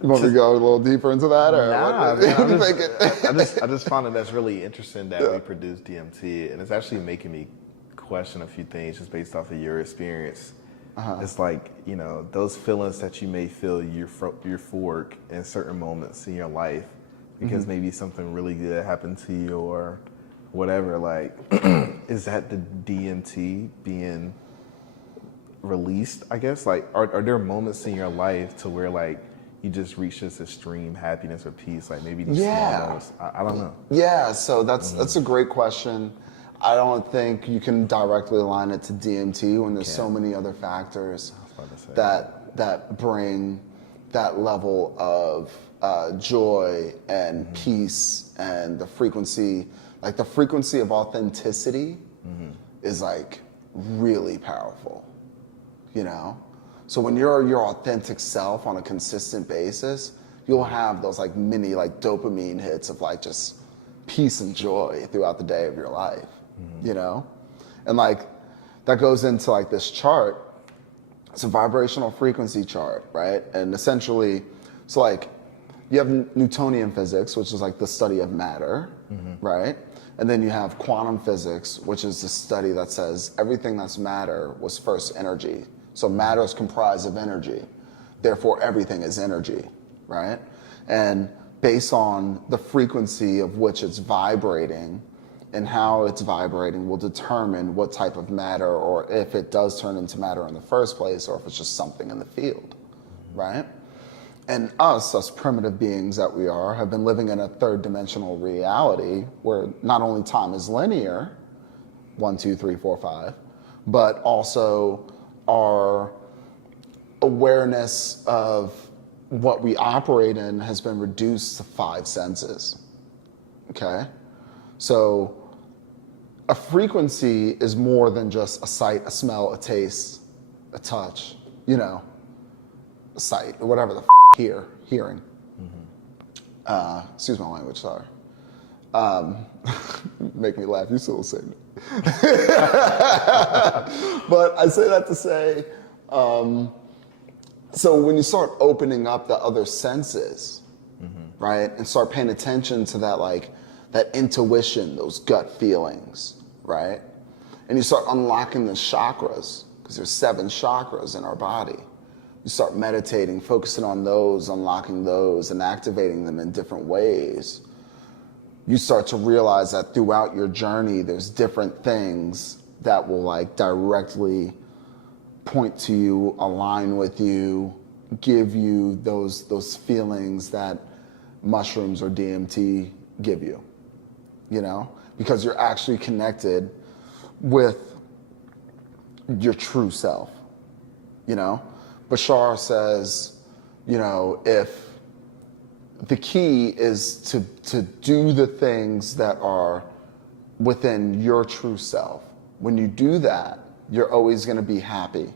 You want me to go a little deeper into that, or Nah, what? man, I just found it that's really interesting that we produce DMT, and it's actually making me question a few things just based off of your experience. It's like, you know, those feelings that you may feel euphoric in certain moments in your life because maybe something really good happened to you or whatever. Like, is that the DMT being released, I guess? Like, are there moments in your life to where, like, you just reach this extreme happiness or peace? Like, maybe these small moments. I don't know. Yeah, so that's a great question. I don't think you can directly align it to DMT when there's so many other factors that bring that level of joy and peace, and the frequency, like the frequency of authenticity is like really powerful, you know? So when you're your authentic self on a consistent basis, you'll have those like mini like dopamine hits of like just peace and joy throughout the day of your life, you know? And like that goes into like this chart. It's a vibrational frequency chart, right? And essentially, so like you have Newtonian physics, which is like the study of matter, right? And then you have quantum physics, which is the study that says everything that's matter was first energy. So matter is comprised of energy. Therefore, everything is energy, right? And based on the frequency of which it's vibrating and how it's vibrating will determine what type of matter, or if it does turn into matter in the first place, or if it's just something in the field, right? And us primitive beings that we are, have been living in a third dimensional reality where not only time is linear, 1, 2, 3, 4, 5, but also our awareness of what we operate in has been reduced to 5 senses, okay? So a frequency is more than just a sight, a smell, a taste, a touch, you know, a sight, or whatever the hearing. Excuse my language, sorry. Make me laugh, you still say it. But I say that to say, so when you start opening up the other senses, right, and start paying attention to that, like, that intuition, those gut feelings, right? And you start unlocking the chakras, because there's 7 chakras in our body. You start meditating, focusing on those, unlocking those, and activating them in different ways. You start to realize that throughout your journey, there's different things that will like directly point to you, align with you, give you those feelings that mushrooms or DMT give you, you know? Because you're actually connected with your true self, you know? Bashar says, you know, if the key is to do the things that are within your true self. When you do that, you're always going to be happy,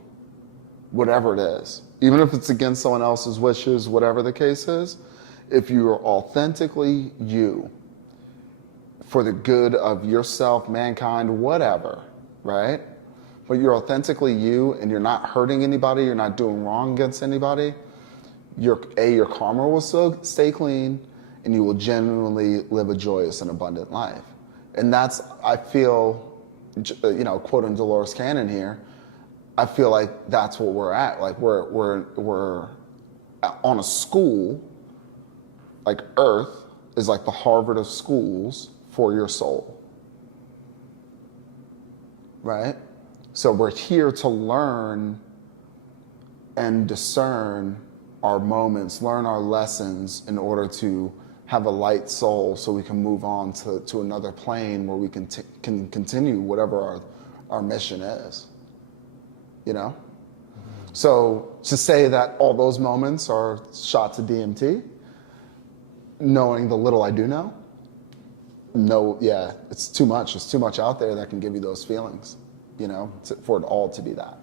whatever it is. Even if it's against someone else's wishes, whatever the case is, if you are authentically you, for the good of yourself, mankind, whatever, right? But you're authentically you and you're not hurting anybody, you're not doing wrong against anybody, your karma will still stay clean, and you will genuinely live a joyous and abundant life. And that's, I feel, you know, quoting Dolores Cannon here, I feel like that's what we're at. Like we're on a school, like Earth is like the Harvard of schools for your soul, right? So we're here to learn and discern our moments, learn our lessons in order to have a light soul so we can move on to another plane where we can continue whatever our mission is, you know? So to say that all those moments are shots of DMT, knowing the little I do know, no, yeah, it's too much. There's too much out there that can give you those feelings, you know, for it all to be that.